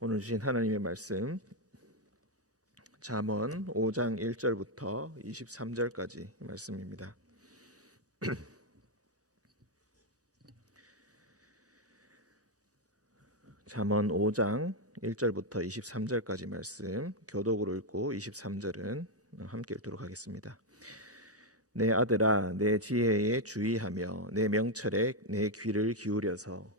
오늘 주신 하나님의 말씀 잠언 5장 1절부터 23절까지 말씀입니다. 잠언 5장 1절부터 23절까지 말씀 교독으로 읽고 23절은 함께 읽도록 하겠습니다. 내 아들아, 내 지혜에 주의하며 내 명철에 내 귀를 기울여서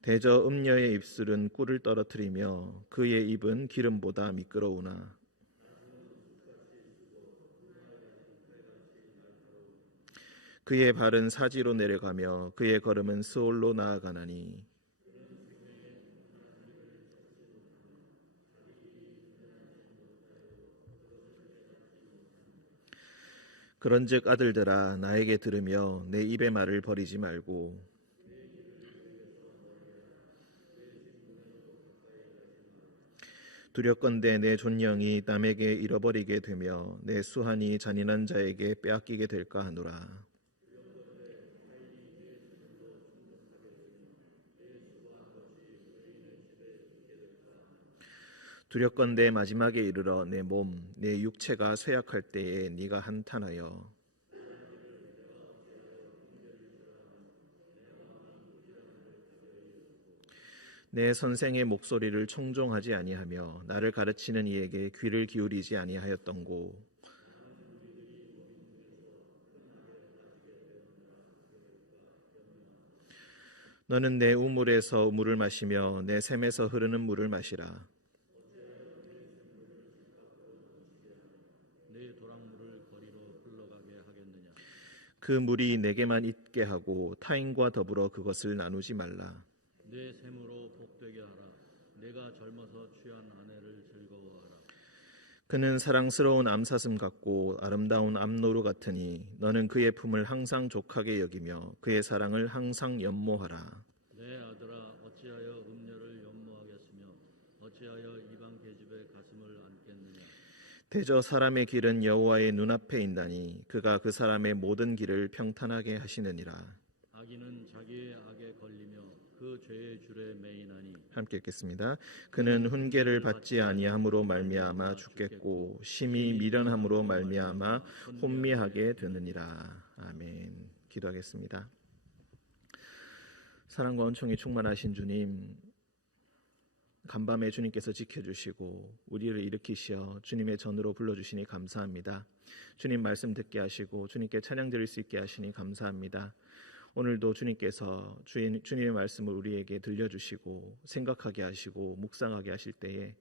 대저 음녀의 입술은 꿀을 떨어뜨리며 그의 입은 기름보다 미끄러우나 그의 발은 사지로 내려가며 그의 걸음은 스올로 나아가나니 그런즉 아들들아 나에게 들으며 내 입의 말을 버리지 말고 두렵건대 내 존령이 남에게 잃어버리게 되며 내 수한이 잔인한 자에게 빼앗기게 될까 하노라. 두렵건대 마지막에 이르러 내 몸, 내 육체가 쇠약할 때에 네가 한탄하여 내 선생의 목소리를 청종하지 아니하며 나를 가르치는 이에게 귀를 기울이지 아니하였던고. 너는 내 우물에서 물을 마시며 내 샘에서 흐르는 물을 마시라. 내 도랑물을 거리로 흘러가게 하겠느냐. 그 물이 내게만 있게 하고 타인과 더불어 그것을 나누지 말라. 내 샘으로 복되게 하라. 내가 젊어서 취한 아내를 즐거워하라. 그는 사랑스러운 암사슴 같고 아름다운 암노루 같으니 너는 그의 품을 항상 족하게 여기며 그의 사랑을 항상 연모하라. 내 아들아, 어찌하여 음녀를 연모하겠으며 어찌하여 이방 계집의 가슴을 안겠느냐. 대저 사람의 길은 여호와의 눈앞에 있나니 그가 그 사람의 모든 길을 평탄하게 하시느니라. 악인은 자기의 악에 걸리며 그 죄의 줄에 매이나니. 함께 읽겠습니다. 그는 훈계를 받지 아니함으로 말미암아 죽겠고 심히 미련함으로 말미암아 혼미하게 되느니라. 아멘. 기도하겠습니다. 사랑과 은총이 충만하신 주님, 간밤에 주님께서 지켜주시고 우리를 일으키시어 주님의 전으로 불러주시니 감사합니다. 주님 말씀 듣게 하시고 주님께 찬양 드릴 수 있게 하시니 감사합니다. 오늘도 주님께서 주님의 말씀을 우리에게 들려주시고 생각하게 하시고 묵상하게 하실 때에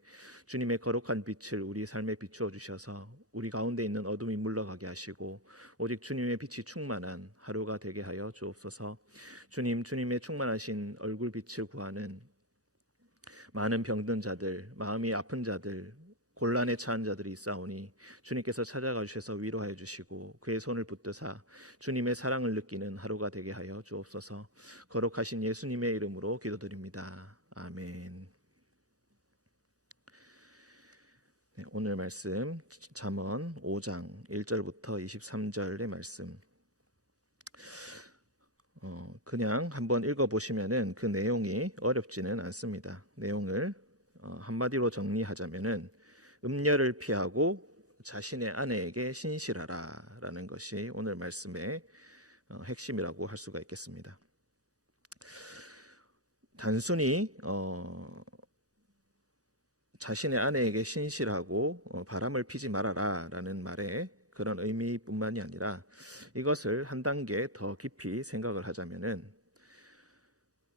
주님의 거룩한 빛을 우리 삶에 비추어 주셔서 우리 가운데 있는 어둠이 물러가게 하시고 오직 주님의 빛이 충만한 하루가 되게 하여 주옵소서. 주님의 충만하신 얼굴 빛을 구하는 많은 병든 자들, 마음이 아픈 자들, 곤란에 처한 자들이 있사오니 주님께서 찾아가 주셔서 위로하여 주시고 그의 손을 붙드사 주님의 사랑을 느끼는 하루가 되게 하여 주옵소서. 거룩하신 예수님의 이름으로 기도드립니다. 아멘. 네, 오늘 말씀 잠언 5장 1절부터 23절의 말씀 그냥 한번 읽어보시면은 그 내용이 어렵지는 않습니다. 내용을 한마디로 정리하자면은 음녀를 피하고 자신의 아내에게 신실하라 라는 것이 오늘 말씀의 핵심이라고 할 수가 있겠습니다. 단순히 자신의 아내에게 신실하고 바람을 피지 말아라 라는 말에 그런 의미뿐만이 아니라 이것을 한 단계 더 깊이 생각을 하자면은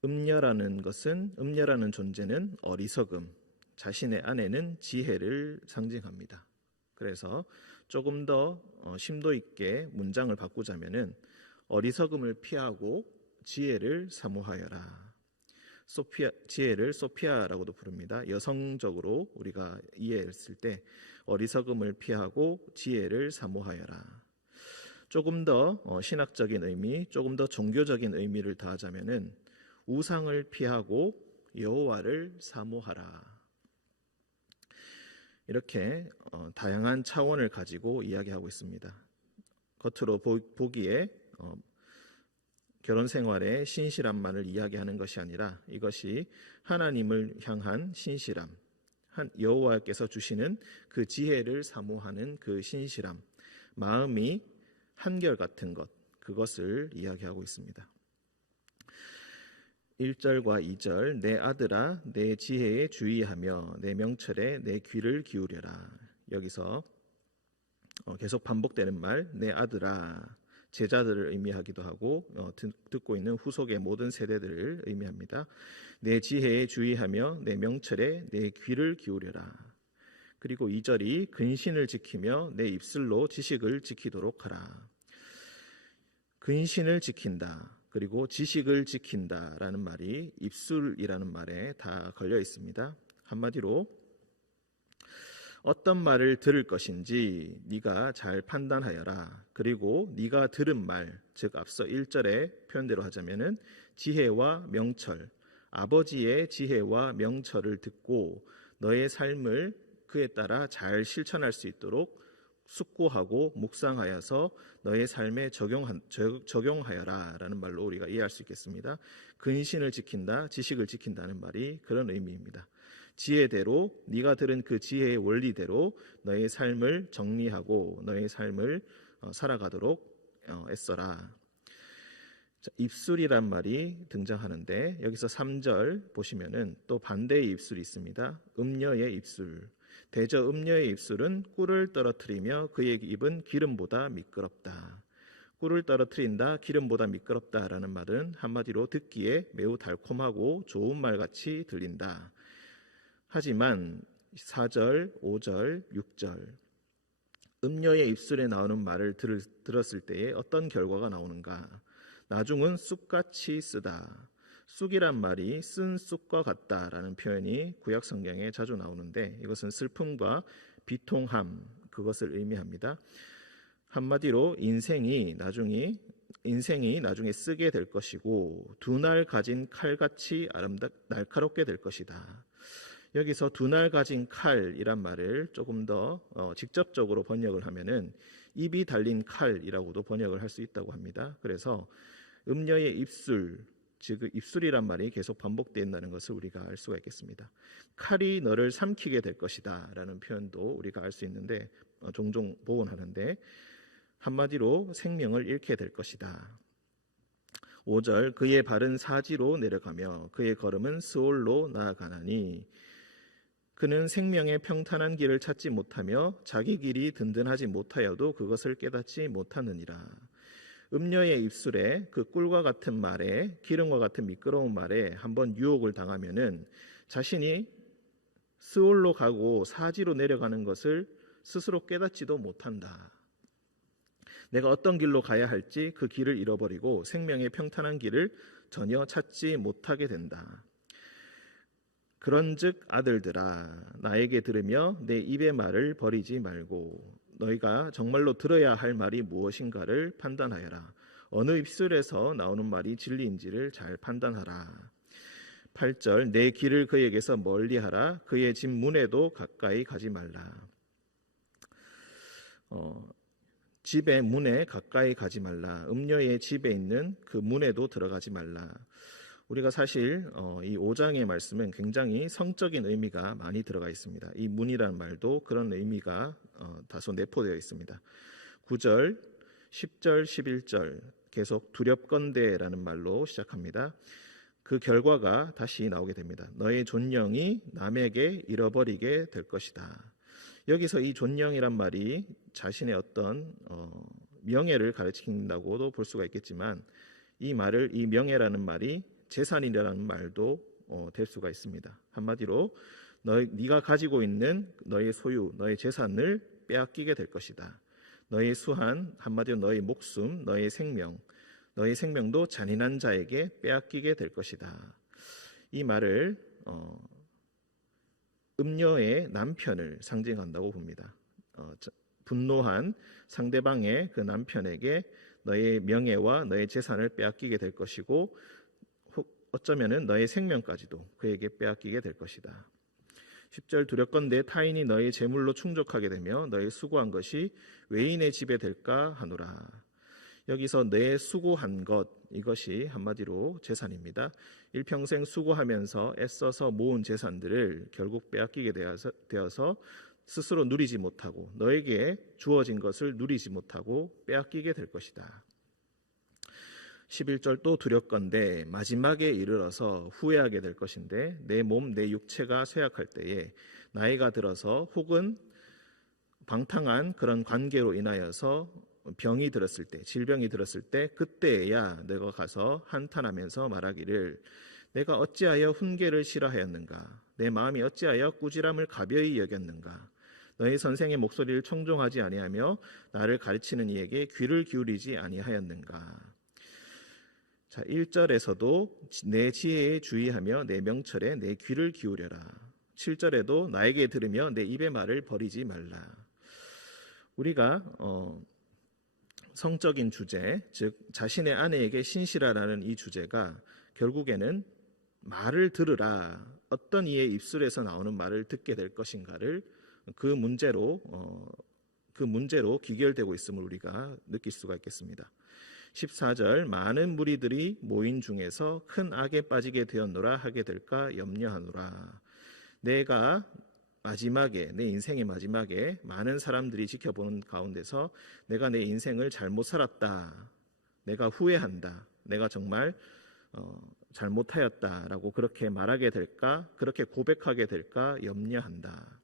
음녀라는 존재는 어리석음, 자신의 아내는 지혜를 상징합니다. 그래서 조금 더 심도 있게 문장을 바꾸자면은 어리석음을 피하고 지혜를 사모하여라. 지혜를 소피아라고도 부릅니다. 여성적으로 우리가 이해했을 때 어리석음을 피하고 지혜를 사모하여라. 조금 더 신학적인 의미, 조금 더 종교적인 의미를 더하자면은 우상을 피하고 여호와를 사모하라. 이렇게 다양한 차원을 가지고 이야기하고 있습니다. 겉으로 보기에 결혼 생활의 신실함만을 이야기하는 것이 아니라 이것이 하나님을 향한 신실함, 여호와께서 주시는 그 지혜를 사모하는 그 신실함, 마음이 한결같은 것, 그것을 이야기하고 있습니다. 1절과 2절, 내 아들아 내 지혜에 주의하며 내 명철에 내 귀를 기울여라. 여기서 계속 반복되는 말, 내 아들아, 제자들을 의미하기도 하고 듣고 있는 후속의 모든 세대들을 의미합니다. 내 지혜에 주의하며 내 명철에 내 귀를 기울여라. 그리고 2절이 근신을 지키며 내 입술로 지식을 지키도록 하라. 근신을 지킨다, 그리고 지식을 지킨다라는 말이 입술이라는 말에 다 걸려 있습니다. 한마디로 어떤 말을 들을 것인지 네가 잘 판단하여라. 그리고 네가 들은 말, 즉 앞서 1절의 표현대로 하자면은 지혜와 명철, 아버지의 지혜와 명철을 듣고 너의 삶을 그에 따라 잘 실천할 수 있도록 숙고하고 묵상하여서 너의 삶에 적용하여라 라는 말로 우리가 이해할 수 있겠습니다. 근신을 지킨다, 지식을 지킨다는 말이 그런 의미입니다. 지혜대로, 네가 들은 그 지혜의 원리대로 너의 삶을 정리하고 너의 삶을 살아가도록 애써라. 자, 입술이란 말이 등장하는데 여기서 3절 보시면은 또 반대의 입술이 있습니다. 음녀의 입술. 대저 음녀의 입술은 꿀을 떨어뜨리며 그의 입은 기름보다 미끄럽다. 꿀을 떨어뜨린다, 기름보다 미끄럽다라는 말은 한마디로 듣기에 매우 달콤하고 좋은 말같이 들린다. 하지만 4절, 5절, 6절 음녀의 입술에 나오는 말을 들었을 때에 어떤 결과가 나오는가? 나중은 쑥같이 쓰다. 쑥이란 말이 쓴 쑥과 같다라는 표현이 구약 성경에 자주 나오는데 이것은 슬픔과 비통함, 그것을 의미합니다. 한마디로 인생이 나중에 쓰게 될 것이고 두 날 가진 칼같이 날카롭게 될 것이다. 여기서 두 날 가진 칼이란 말을 조금 더 직접적으로 번역을 하면은 입이 달린 칼이라고도 번역을 할 수 있다고 합니다. 그래서 음녀의 입술, 즉 입술이란 말이 계속 반복된다는 것을 우리가 알 수가 있겠습니다. 칼이 너를 삼키게 될 것이다 라는 표현도 우리가 알 수 있는데 종종 보곤 하는데 한마디로 생명을 잃게 될 것이다. 5절, 그의 발은 사지로 내려가며 그의 걸음은 스올로 나아가나니 그는 생명의 평탄한 길을 찾지 못하며 자기 길이 든든하지 못하여도 그것을 깨닫지 못하느니라. 음녀의 입술에 그 꿀과 같은 말에, 기름과 같은 미끄러운 말에 한번 유혹을 당하면은 자신이 스올로 가고 사지로 내려가는 것을 스스로 깨닫지도 못한다. 내가 어떤 길로 가야 할지 그 길을 잃어버리고 생명의 평탄한 길을 전혀 찾지 못하게 된다. 그런즉 아들들아, 나에게 들으며 내 입의 말을 버리지 말고 너희가 정말로 들어야 할 말이 무엇인가를 판단하여라. 어느 입술에서 나오는 말이 진리인지를 잘 판단하라. 8절, 내 길을 그에게서 멀리하라. 그의 집 문에도 가까이 가지 말라. 집의 문에 가까이 가지 말라. 음녀의 집에 있는 그 문에도 들어가지 말라. 우리가 사실 이 5장의 말씀은 굉장히 성적인 의미가 많이 들어가 있습니다. 이 문이라는 말도 그런 의미가 다소 내포되어 있습니다. 9절, 10절, 11절 계속 두렵건대라는 말로 시작합니다. 그 결과가 다시 나오게 됩니다. 너의 존영이 남에게 잃어버리게 될 것이다. 여기서 이 존영이란 말이 자신의 어떤 명예를 가르친다고도 볼 수가 있겠지만 이 명예라는 말이 재산이라는 말도 될 수가 있습니다. 한마디로 네가 가지고 있는 너의 소유, 너의 재산을 빼앗기게 될 것이다. 너의 수한, 한마디로 너의 목숨, 너의 생명도 잔인한 자에게 빼앗기게 될 것이다. 이 말을 음녀의 남편을 상징한다고 봅니다. 분노한 상대방의 그 남편에게 너의 명예와 너의 재산을 빼앗기게 될 것이고 어쩌면은 너의 생명까지도 그에게 빼앗기게 될 것이다. 10절, 두렵건대 타인이 너의 재물로 충족하게 되며 너의 수고한 것이 외인의 집에 될까 하노라. 여기서 내 수고한 것, 이것이 한마디로 재산입니다. 일평생 수고하면서 애써서 모은 재산들을 결국 빼앗기게 되어서 스스로 누리지 못하고 너에게 주어진 것을 누리지 못하고 빼앗기게 될 것이다. 11절 또 두렵건대 마지막에 이르러서 후회하게 될 것인데 내 몸, 내 육체가 쇠약할 때에 나이가 들어서 혹은 방탕한 그런 관계로 인하여서 병이 들었을 때, 질병이 들었을 때 그때야 내가 가서 한탄하면서 말하기를 내가 어찌하여 훈계를 싫어하였는가? 내 마음이 어찌하여 꾸지람을 가벼이 여겼는가? 너희 선생의 목소리를 청종하지 아니하며 나를 가르치는 이에게 귀를 기울이지 아니하였는가? 자, 1절에서도 내 지혜에 주의하며 내 명철에 내 귀를 기울여라. 7절에도 나에게 들으며 내 입의 말을 버리지 말라. 우리가 성적인 주제, 즉 자신의 아내에게 신실하라는 이 주제가 결국에는 말을 들으라, 어떤 이의 입술에서 나오는 말을 듣게 될 것인가를 그 문제로 귀결되고 있음을 우리가 느낄 수가 있겠습니다. 14절 많은 무리들이 모인 중에서 큰 악에 빠지게 되었노라 하게 될까 염려하노라. 내가 마지막에, 내 인생의 마지막에 많은 사람들이 지켜보는 가운데서 내가 내 인생을 잘못 살았다, 내가 후회한다, 내가 정말 잘못하였다라고 그렇게 말하게 될까, 그렇게 고백하게 될까 염려한다.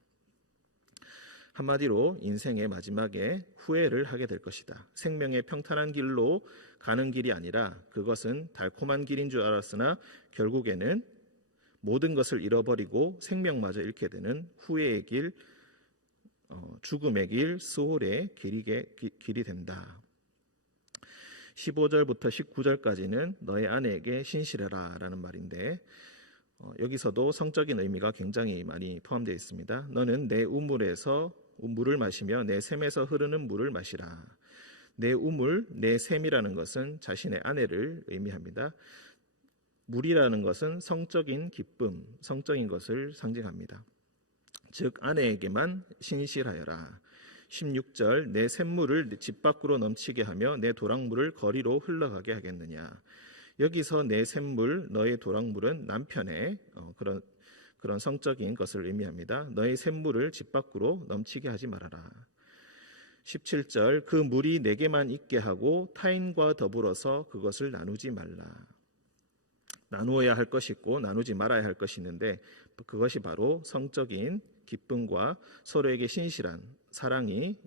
한마디로 인생의 마지막에 후회를 하게 될 것이다. 생명의 평탄한 길로 가는 길이 아니라 그것은 달콤한 길인 줄 알았으나 결국에는 모든 것을 잃어버리고 생명마저 잃게 되는 후회의 길, 죽음의 길, 스홀의 길이 된다. 15절부터 19절까지는 너의 아내에게 신실해라 라는 말인데 여기서도 성적인 의미가 굉장히 많이 포함되어 있습니다. 너는 내 우물에서 물을 마시며 내 샘에서 흐르는 물을 마시라. 내 우물, 내 샘이라는 것은 자신의 아내를 의미합니다. 물이라는 것은 성적인 기쁨, 성적인 것을 상징합니다. 즉 아내에게만 신실하여라. 16절 내 샘물을 집 밖으로 넘치게 하며 내 도랑물을 거리로 흘러가게 하겠느냐. 여기서 내 샘물, 너의 도랑물은 남편의 그런 성적인 것을 의미합니다. 너의 샘물을 집 밖으로 넘치게 하지 말아라. 17절 그 물이 내게만 있게 하고 타인과 더불어서 그것을 나누지 말라. 나누어야 할 것이 있고 나누지 말아야 할 것이 있는데 그것이 바로 성적인 기쁨과 서로에게 신실한 사랑이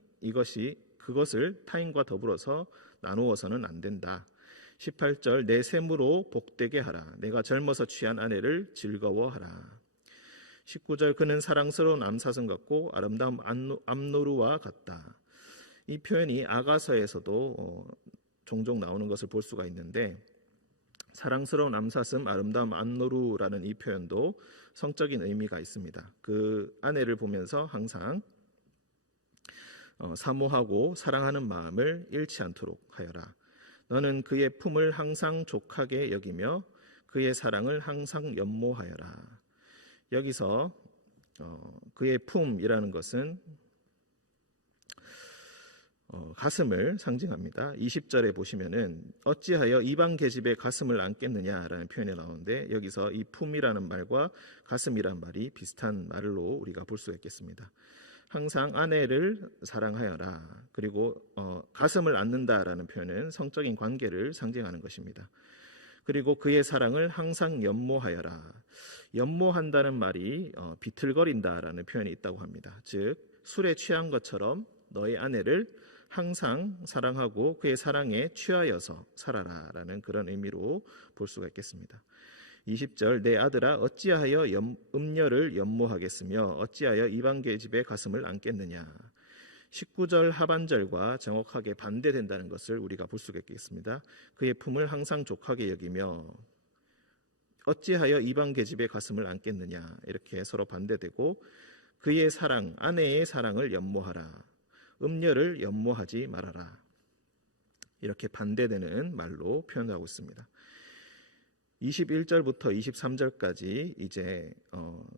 그것을 타인과 더불어서 나누어서는 안 된다. 18절 내 샘으로 복되게 하라. 내가 젊어서 취한 아내를 즐거워하라. 19절 그는 사랑스러운 암사슴 같고 아름다운 암노루와 같다. 이 표현이 아가서에서도 종종 나오는 것을 볼 수가 있는데 사랑스러운 암사슴, 아름다운 암노루라는 이 표현도 성적인 의미가 있습니다. 그 아내를 보면서 항상 사모하고 사랑하는 마음을 잃지 않도록 하여라. 너는 그의 품을 항상 족하게 여기며 그의 사랑을 항상 연모하여라. 여기서 그의 품이라는 것은 가슴을 상징합니다. 20절에 보시면은 어찌하여 이방 계집의 가슴을 안겠느냐라는 표현이 나오는데 여기서 이 품이라는 말과 가슴이라는 말이 비슷한 말로 우리가 볼 수가 있겠습니다. 항상 아내를 사랑하여라. 그리고 가슴을 안는다라는 표현은 성적인 관계를 상징하는 것입니다. 그리고 그의 사랑을 항상 연모하여라. 연모한다는 말이 비틀거린다라는 표현이 있다고 합니다. 즉 술에 취한 것처럼 너의 아내를 항상 사랑하고 그의 사랑에 취하여서 살아라라는 그런 의미로 볼 수가 있겠습니다. 20절 내 아들아 어찌하여 음녀를 연모하겠으며 어찌하여 이방 계집의 가슴을 안겠느냐. 19절 하반절과 정확하게 반대된다는 것을 우리가 볼 수가 있겠습니다. 그의 품을 항상 족하게 여기며 어찌하여 이방 계집의 가슴을 안겠느냐. 이렇게 서로 반대되고 그의 사랑, 아내의 사랑을 연모하라. 음녀를 연모하지 말아라. 이렇게 반대되는 말로 표현하고 있습니다. 21절부터 23절까지 이제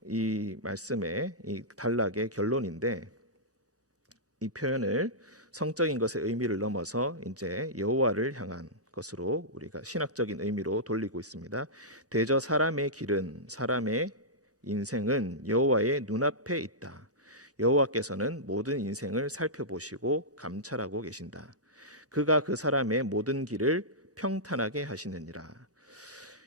이 말씀의 이 단락의 결론인데 이 표현을 성적인 것의 의미를 넘어서 이제 여호와를 향한 것으로 우리가 신학적인 의미로 돌리고 있습니다. 대저 사람의 길은, 사람의 인생은 여호와의 눈앞에 있다. 여호와께서는 모든 인생을 살펴보시고 감찰하고 계신다. 그가 그 사람의 모든 길을 평탄하게 하시느니라.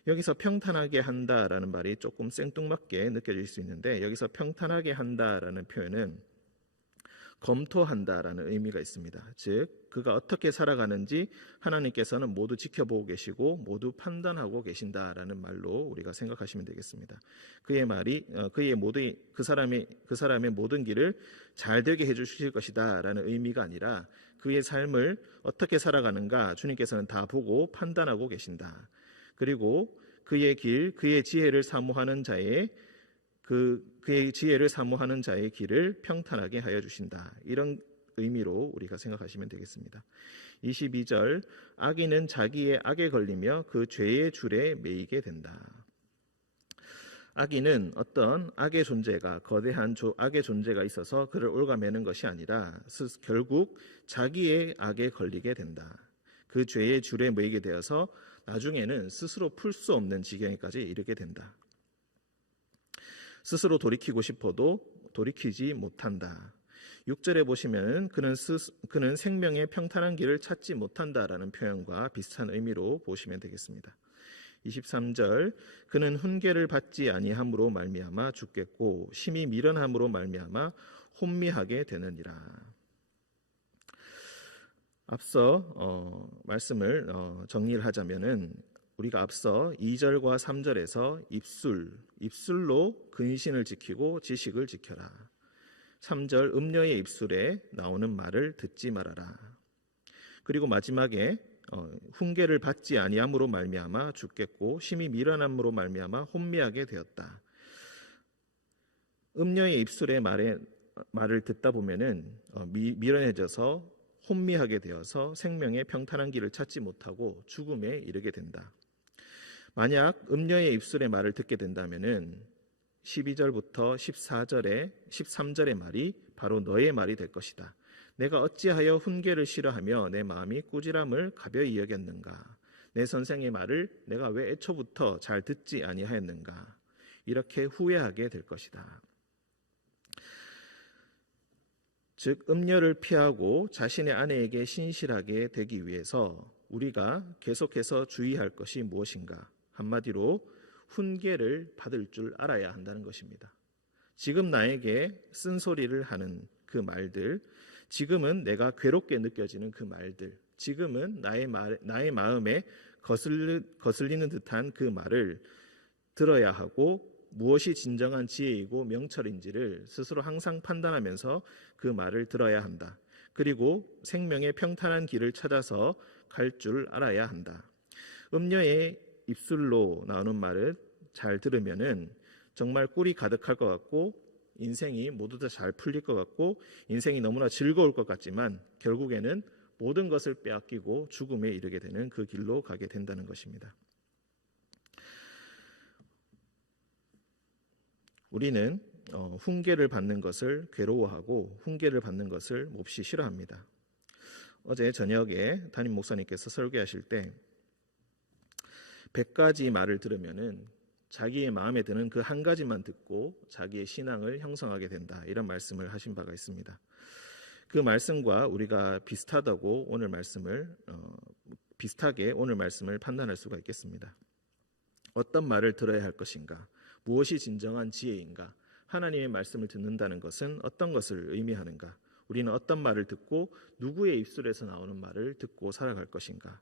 여기서 평탄하게 한다라는 말이 조금 생뚱맞게 느껴질 수 있는데, 여기서 평탄하게 한다라는 표현은 검토한다라는 의미가 있습니다. 즉 그가 어떻게 살아가는지 하나님께서는 모두 지켜보고 계시고 모두 판단하고 계신다라는 말로 우리가 생각하시면 되겠습니다. 그의 말이 그 사람의 모든 길을 잘 되게 해주실 것이다라는 의미가 아니라 그의 삶을 어떻게 살아가는가 주님께서는 다 보고 판단하고 계신다. 그리고 그의 길, 그의 지혜를 사모하는 자의 길을 평탄하게 하여 주신다. 이런 의미로 우리가 생각하시면 되겠습니다. 22절, 악인은 자기의 악에 걸리며 그 죄의 줄에 매이게 된다. 악인은 어떤 악의 존재가, 거대한 악의 존재가 있어서 그를 올가매는 것이 아니라 결국 자기의 악에 걸리게 된다. 그 죄의 줄에 매이게 되어서 나중에는 스스로 풀 수 없는 지경에까지 이르게 된다. 스스로 돌이키고 싶어도 돌이키지 못한다. 6절에 보시면 그는 생명의 평탄한 길을 찾지 못한다라는 표현과 비슷한 의미로 보시면 되겠습니다. 23절, 그는 훈계를 받지 아니함으로 말미암아 죽겠고 심히 미련함으로 말미암아 혼미하게 되느니라. 앞서 말씀을 정리를 하자면은 우리가 앞서 2절과 3절에서 입술로 근신을 지키고 지식을 지켜라. 3절 음녀의 입술에 나오는 말을 듣지 말아라. 그리고 마지막에 훈계를 받지 아니함으로 말미암아 죽겠고 심히 미련함으로 말미암아 혼미하게 되었다. 음녀의 입술의 말을 듣다 보면은 미련해져서 혼미하게 되어서 생명의 평탄한 길을 찾지 못하고 죽음에 이르게 된다. 만약 음녀의 입술의 말을 듣게 된다면은 12절부터 13절의 말이 바로 너의 말이 될 것이다. 내가 어찌하여 훈계를 싫어하며 내 마음이 꾸지람을 가벼이 여겼는가? 내 선생의 말을 내가 왜 애초부터 잘 듣지 아니하였는가? 이렇게 후회하게 될 것이다. 즉 음녀를 피하고 자신의 아내에게 신실하게 되기 위해서 우리가 계속해서 주의할 것이 무엇인가? 한마디로 훈계를 받을 줄 알아야 한다는 것입니다. 지금 나에게 쓴소리를 하는 그 말들, 지금은 내가 괴롭게 느껴지는 그 말들, 지금은 나의 마음에 거슬리는 듯한 그 말을 들어야 하고 무엇이 진정한 지혜이고 명철인지를 스스로 항상 판단하면서 그 말을 들어야 한다. 그리고 생명의 평탄한 길을 찾아서 갈 줄 알아야 한다. 음녀의 입술로 나오는 말을 잘 들으면은 정말 꿀이 가득할 것 같고 인생이 모두 다 잘 풀릴 것 같고 인생이 너무나 즐거울 것 같지만 결국에는 모든 것을 빼앗기고 죽음에 이르게 되는 그 길로 가게 된다는 것입니다. 우리는 훈계를 받는 것을 괴로워하고 훈계를 받는 것을 몹시 싫어합니다. 어제 저녁에 담임 목사님께서 설교하실 때 100가지 말을 들으면은 자기의 마음에 드는 그 한 가지만 듣고 자기의 신앙을 형성하게 된다. 이런 말씀을 하신 바가 있습니다. 그 말씀과 우리가 비슷하게 오늘 말씀을 판단할 수가 있겠습니다. 어떤 말을 들어야 할 것인가? 무엇이 진정한 지혜인가? 하나님의 말씀을 듣는다는 것은 어떤 것을 의미하는가? 우리는 어떤 말을 듣고 누구의 입술에서 나오는 말을 듣고 살아갈 것인가?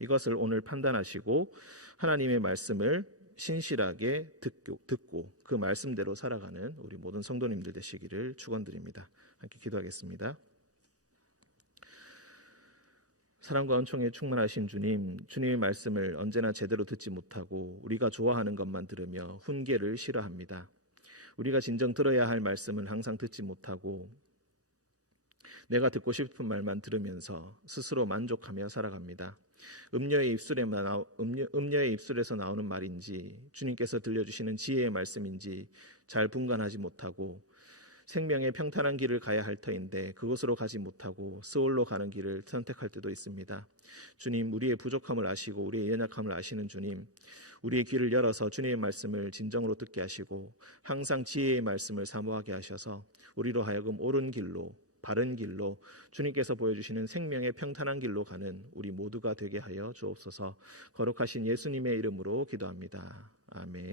이것을 오늘 판단하시고 하나님의 말씀을 신실하게 듣고 그 말씀대로 살아가는 우리 모든 성도님들 되시기를 축원드립니다. 함께 기도하겠습니다. 사랑과 은총에 충만하신 주님의 말씀을 언제나 제대로 듣지 못하고 우리가 좋아하는 것만 들으며 훈계를 싫어합니다. 우리가 진정 들어야 할 말씀을 항상 듣지 못하고 내가 듣고 싶은 말만 들으면서 스스로 만족하며 살아갑니다. 음녀의 입술에서 나오는 말인지 주님께서 들려주시는 지혜의 말씀인지 잘 분간하지 못하고 생명의 평탄한 길을 가야 할 터인데 그곳으로 가지 못하고 스올로 가는 길을 선택할 때도 있습니다. 주님, 우리의 부족함을 아시고 우리의 연약함을 아시는 주님, 우리의 귀를 열어서 주님의 말씀을 진정으로 듣게 하시고 항상 지혜의 말씀을 사모하게 하셔서 우리로 하여금 옳은 길로, 바른 길로, 주님께서 보여주시는 생명의 평탄한 길로 가는 우리 모두가 되게 하여 주옵소서. 거룩하신 예수님의 이름으로 기도합니다. 아멘.